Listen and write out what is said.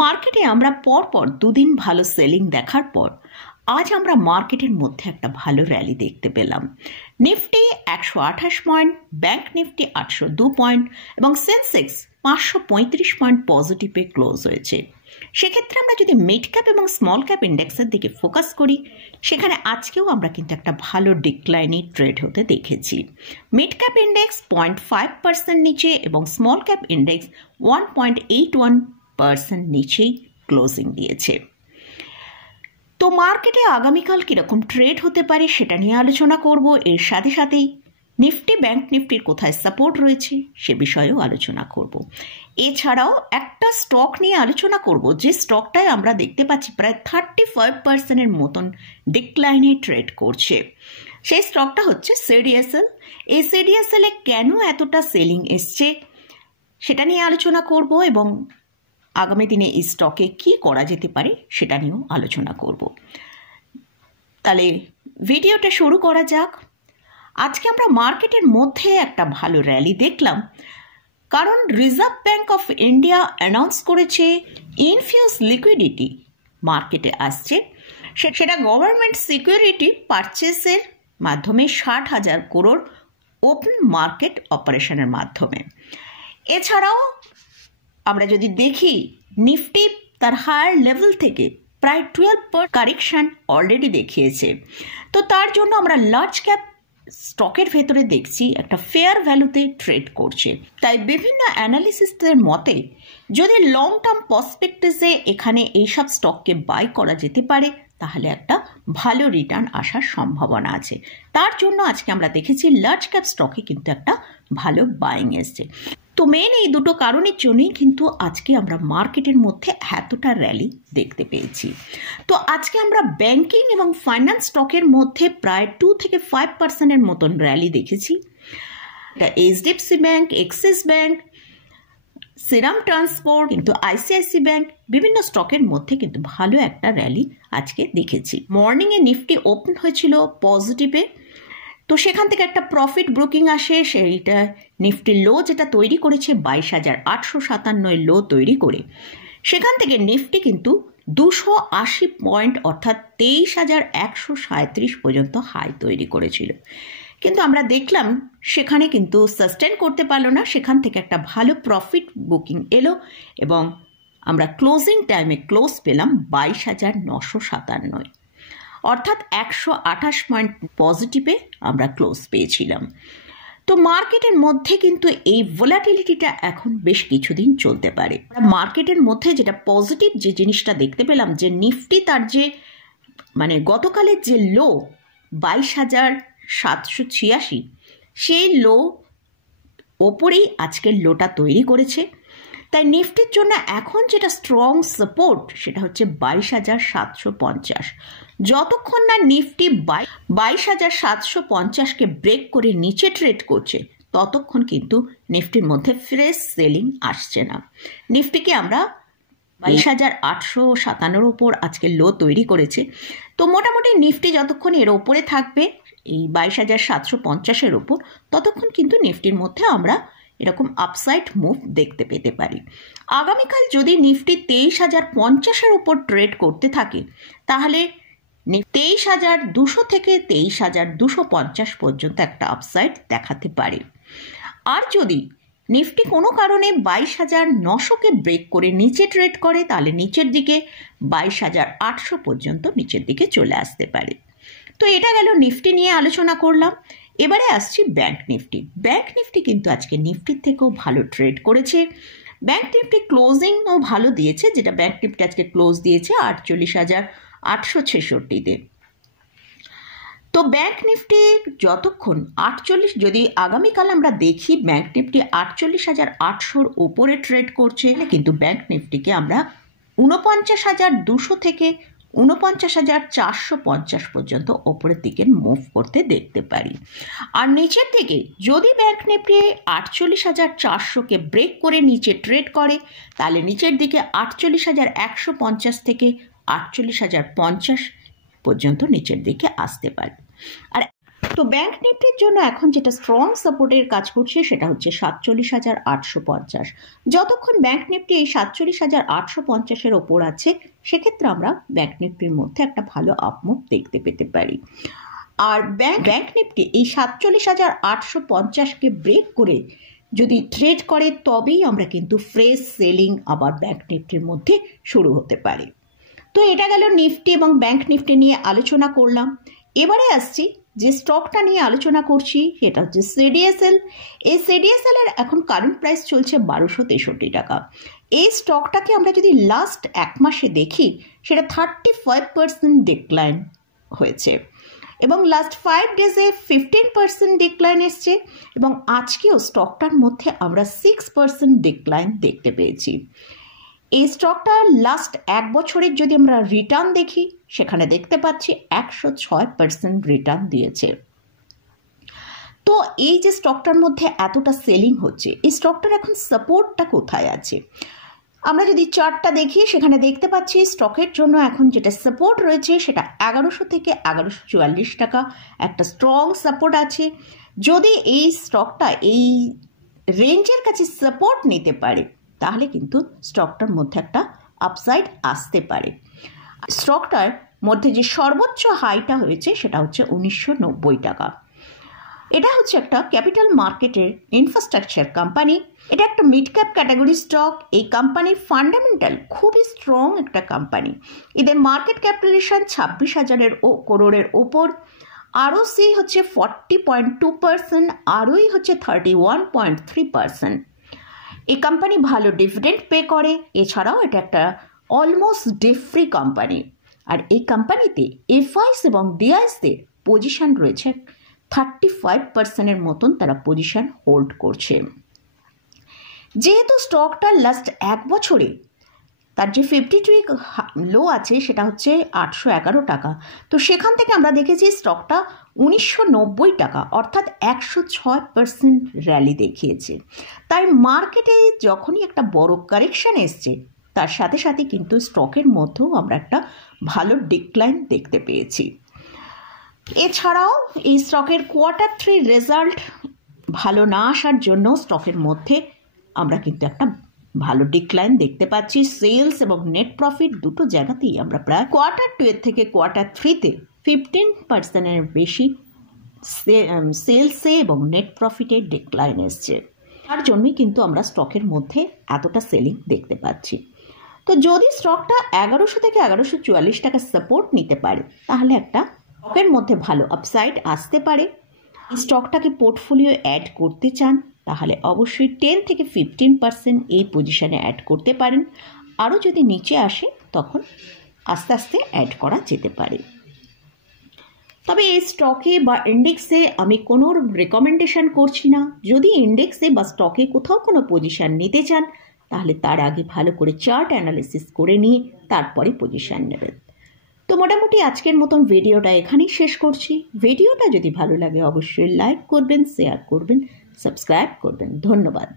মার্কেটে আমরা পরপর দুদিন ভালো সেলিং দেখার পর আজ আমরা মার্কেটের মধ্যে একটা ভালো র্যালি দেখতে পেলাম। Nifty 128 point, bank Nifty 802 point এবং সেন্সেক্স 535 পয়েন্ট পজিটিভে ক্লোজ হয়েছে। সেক্ষেত্রে আমরা যদি মিড ক্যাপ এবং স্মল ক্যাপ ইন্ডেক্সের দিকে ফোকাস করি, সেখানে আজকেও আমরা কিন্তু একটা ভালো ডিক্লাইনি ট্রেড হতে দেখেছি। মিড ক্যাপ ইন্ডেক্স 0.5% নিচে এবং স্মল ক্যাপ ইন্ডেক্স 1.81% নিচেই ক্লোজিং দিয়েছে। তো মার্কেটে আগামীকাল কীরকম ট্রেড হতে পারে সেটা নিয়ে আলোচনা করব। এর সাথে সাথেই নিফটি ব্যাংক নিফটির কোথায় সাপোর্ট রয়েছে সে বিষয়েও আলোচনা করব। এছাড়াও একটা স্টক নিয়ে আলোচনা করব যে স্টকটায় আমরা দেখতে পাচ্ছি প্রায় 35%-এর মতন ডিক্লাইনে ট্রেড করছে। সেই স্টকটা হচ্ছে সিডিএসএল। এই সিডিএসএলে কেন এতটা সেলিং এসছে সেটা নিয়ে আলোচনা করব এবং আগামী দিনে এই স্টকে কী করা যেতে পারে সেটা নিয়েও আলোচনা করব। তাহলে ভিডিওটা শুরু করা যাক। আজকে আমরা মার্কেটের মধ্যে একটা ভালো র্যালি দেখলাম, কারণ reserve bank of India announce করেছে ইনফিউজ লিকুইডিটি মার্কেটে আসছে। সেটা গভর্নমেন্ট সিকিউরিটি পারচেসের মাধ্যমে 60,000 করোড় ওপেন মার্কেট অপারেশনের মাধ্যমে। এছাড়াও আমরা যদি দেখি নিফটি তার হায়ার লেভেল থেকে প্রায় 12% কারেকশন অলরেডি দেখিয়েছে। তো তার জন্য আমরা লার্জ ক্যাপ স্টকের ভেতরে দেখছি একটা ফেয়ার ভ্যালুতে ট্রেড করছে। তাই বিভিন্ন অ্যানালিসিসদের মতে যদি লং টার্ম পার্সপেক্টিভে এখানে এইসব স্টককে বাই করা যেতে পারে তাহলে একটা ভালো রিটার্ন আসার সম্ভাবনা আছে। তার জন্য আজকে আমরা দেখেছি লার্জ ক্যাপ স্টকে কিন্তু একটা ভালো বাইং এসছে। তো মেন এই দুটো কারণের জন্যই কিন্তু আজকে আমরা মার্কেটের মধ্যে এতটা র্যালি দেখতে পেয়েছি। তো আজকে আমরা ব্যাংকিং এবং ফাইন্যান্স স্টকের মধ্যে প্রায় 2-5%-এর মতন র্যালি দেখেছি। এটা HDFC bank, axis bank, serum transport, কিন্তু আইসিআইসি ব্যাংক, বিভিন্ন স্টকের মধ্যে কিন্তু ভালো একটা র্যালি আজকে দেখেছি। মর্নিংয়ে নিফটি ওপেন হয়েছিল পজিটিভে, তো সেখান থেকে একটা প্রফিট বুকিং আসে। সেইটা নিফটি লো যেটা তৈরি করেছে 22,857 লো তৈরি করে সেখান থেকে নিফটি কিন্তু 280 পয়েন্ট অর্থাৎ 23,137 পর্যন্ত হাই তৈরি করেছিল, কিন্তু আমরা দেখলাম সেখানে কিন্তু সাস্টেন করতে পারলো না। সেখান থেকে একটা ভালো প্রফিট বুকিং এলো এবং আমরা ক্লোজিং টাইমে ক্লোজ পেলাম 22,957, অর্থাৎ 128 পয়েন্ট পজিটিভে আমরা ক্লোজ পেয়েছিলাম। তো মার্কেটের মধ্যে কিন্তু এই ভোলাটিলিটিটা এখন বেশ কিছুদিন চলতে পারে। মার্কেটের মধ্যে যেটা পজিটিভ যে জিনিসটা দেখতে পেলাম যে নিফটি তার যে গতকালের যে লো 22,786 সেই লো ওপরেই আজকের লোটা তৈরি করেছে। তাই নিফটির জন্য এখন যেটা স্ট্রং সাপোর্ট সেটা হচ্ছে 22,750। যতক্ষণ না নিফটি 22,750কে ব্রেক করে নিচে ট্রেড করছে ততক্ষণ কিন্তু নিফটির মধ্যে ফ্রেশ সেলিং আসছে না। নিফটিকে আমরা 22,857 ওপর আজকে লো তৈরি করেছে। তো মোটামুটি নিফটি যতক্ষণ এর ওপরে থাকবে এই 22,750-এর ওপর, ততক্ষণ কিন্তু নিফটির মধ্যে আমরা এরকম আপসাইড মুভ দেখতে পেতে পারি। আগামীকাল যদি নিফটি 23,050-এর উপর ট্রেড করতে থাকে তাহলে 23,200 থেকে 23,250 পর্যন্ত একটা আপসাইড দেখাতে পারে। আর যদি নিফটি কোনো কারণে 22,900-কে ব্রেক করে নিচে ট্রেড করে তাহলে নিচের দিকে 22,800 পর্যন্ত নিচের দিকে চলে আসতে পারে। তো এটা গেল নিফটি নিয়ে আলোচনা করলাম। এবারে আসছি ব্যাংক নিফটি। ব্যাংক নিফটি কিন্তু আজকে নিফটির থেকেও ভালো ট্রেড করেছে। ব্যাংক নিফটি ক্লোজিংও ভালো দিয়েছে, যেটা ব্যাংক নিফটি আজকে ক্লোজ দিয়েছে 48,866-তে। তো ব্যাংক নিফটি যতক্ষণ 48, যদি আগামীকাল আমরা দেখি ব্যাংক নিফটি 48,800-র ওপরে ট্রেড করছে, কিন্তু ব্যাংক নিফটিকে আমরা 49,200 থেকে 49,450 পর্যন্ত ওপরের দিকে মুভ করতে দেখতে পারি। আর নিচের দিকে যদি ব্যাংক নিফটি 48,400-কে ব্রেক করে নিচে ট্রেড করে তাহলে নিচের দিকে 48,150 থেকে 48,050 পর্যন্ত নিচের দিকে আসতে পারে। আর তো ব্যাংক নিফটির জন্য এখন যেটা স্ট্রং সাপোর্টের কাজ করছে সেটা হচ্ছে 47,850। যতক্ষণ ব্যাংক নিফটি এই 47,850-এর ওপর আছে সেক্ষেত্রে আমরা ব্যাংক নিফটির মধ্যে একটা ভালো আপমুভ দেখতে পেতে পারি। আর ব্যাংক নিফটি এই 47,850-কে ব্রেক করে যদি ট্রেড করে তবেই আমরা কিন্তু ফ্রেশ সেলিং আবার ব্যাংক নিফটির মধ্যে শুরু হতে পারে। তো এটা গেল নিফটি এবং ব্যাংক নিফটি নিয়ে আলোচনা করলাম। এবারে আসছি যে স্টকটা নিয়ে আলোচনা করছি সেটা হচ্ছে সিডিএসএল। এই সিডিএসএল এর এখন কারেন্ট প্রাইস চলছে 1263 টাকা। এই স্টকটাকে আমরা যদি লাস্ট এক মাসে দেখি সেটা 35% ডিক্লাইন হয়েছে এবং লাস্ট 5 ডেজে 15% ডিক্লাইন এসছে এবং আজকেও স্টকটার মধ্যে আমরা 6% ডিক্লাইন দেখতে পেয়েছি। এই স্টকটার লাস্ট এক বছরের যদি আমরা রিটার্ন দেখি সেখানে দেখতে পাচ্ছি 106% রিটার্ন দিয়েছে। তো এই যে স্টকটার মধ্যে এতটা সেলিং হচ্ছে, এই স্টকটার এখন সাপোর্টটা কোথায় আছে? আমরা যদি চার্টটা দেখি সেখানে দেখতে পাচ্ছি স্টকের জন্য এখন যেটা সাপোর্ট রয়েছে সেটা 1100 থেকে 1144 টাকা একটা স্ট্রং সাপোর্ট আছে। যদি এই স্টকটা এই রেঞ্জের কাছে সাপোর্ট নিতে পারে তাহলে কিন্তু স্টকটার মধ্যে একটা আপসাইড আসতে পারে। স্টকটার মধ্যে যে সর্বোচ্চ হাইটা হয়েছে সেটা হচ্ছে 1990 টাকা। এটা হচ্ছে একটা ক্যাপিটাল মার্কেটের ইনফ্রাস্ট্রাকচার কোম্পানি। এটা একটা মিড ক্যাপ ক্যাটাগরি স্টক। এই কোম্পানির ফান্ডামেন্টাল খুবই স্ট্রং একটা কোম্পানি। এদের মার্কেট ক্যাপিটালাইজেশন 26,000 করোড়ের ওপর। আরওসি হচ্ছে 40.2%, আরওই হচ্ছে 31.3%। এই কোম্পানি ভালো ডিভিডেন্ড পে করে। এছাড়াও এটা একটা অলমোস্ট ডেট ফ্রি কোম্পানি। আর এই কোম্পানিতে এফআইস এবং ডিআইসদের পজিশন রয়েছে 35%-এর মতন তারা পজিশন হোল্ড করছে। যেহেতু স্টকটার লাস্ট এক বছরে তার যে 52 উইক লো আছে সেটা হচ্ছে 811 টাকা, তো সেখান থেকে আমরা দেখেছি স্টকটা 1990 টাকা অর্থাৎ 106% র্যালি দেখিয়েছে। তাই মার্কেটে যখনই একটা বড় কারেকশন এসছে তার সাথে সাথে কিন্তু স্টকের মধ্যেও আমরা একটা ভালো ডিক্লাইন দেখতে পেয়েছি। এছাড়াও এই স্টকের Q3 রেজাল্ট ভালো না আসার জন্য স্টকের মধ্যে আমরা কিন্তু একটা ভালো ডিক্লাইন দেখতে পাচ্ছি। সেলস এবং নেট প্রফিট দুটো জায়গাতেই আমরা প্রায় Q2 থেকে Q3-তে 15%-এর বেশি সেলসে এবং নেট প্রফিটে ডিক্লাইন এসছে। তার জন্যই কিন্তু আমরা স্টকের মধ্যে এতটা সেলিং দেখতে পাচ্ছি। তো যদি স্টকটা 1100 থেকে 1144 টাকা সাপোর্ট নিতে পারে তাহলে একটা স্টকের মধ্যে ভালো আপসাইড আসতে পারে। এই স্টকটাকে পোর্টফোলিও অ্যাড করতে চান তাহলে অবশ্যই 10 থেকে 15% এই পজিশনে অ্যাড করতে পারেন। আরও যদি নিচে আসে তখন আস্তে আস্তে অ্যাড করা যেতে পারে। তবে এই স্টকে বা ইন্ডেক্সে আমি কোনো রেকমেন্ডেশন করছি না। যদি ইন্ডেক্সে বা স্টকে কোথাও কোনো পজিশন নিতে চান তাহলে তার আগে ভালো করে চার্ট অ্যানালিসিস করে নিয়ে তারপরে পজিশন নেবেন। তো মোটামুটি আজকের মতন ভিডিওটা এখানেই শেষ করছি। ভিডিওটা যদি ভালো লাগে অবশ্যই লাইক করবেন, শেয়ার করবেন, সাবস্ক্রাইব করবেন। ধন্যবাদ।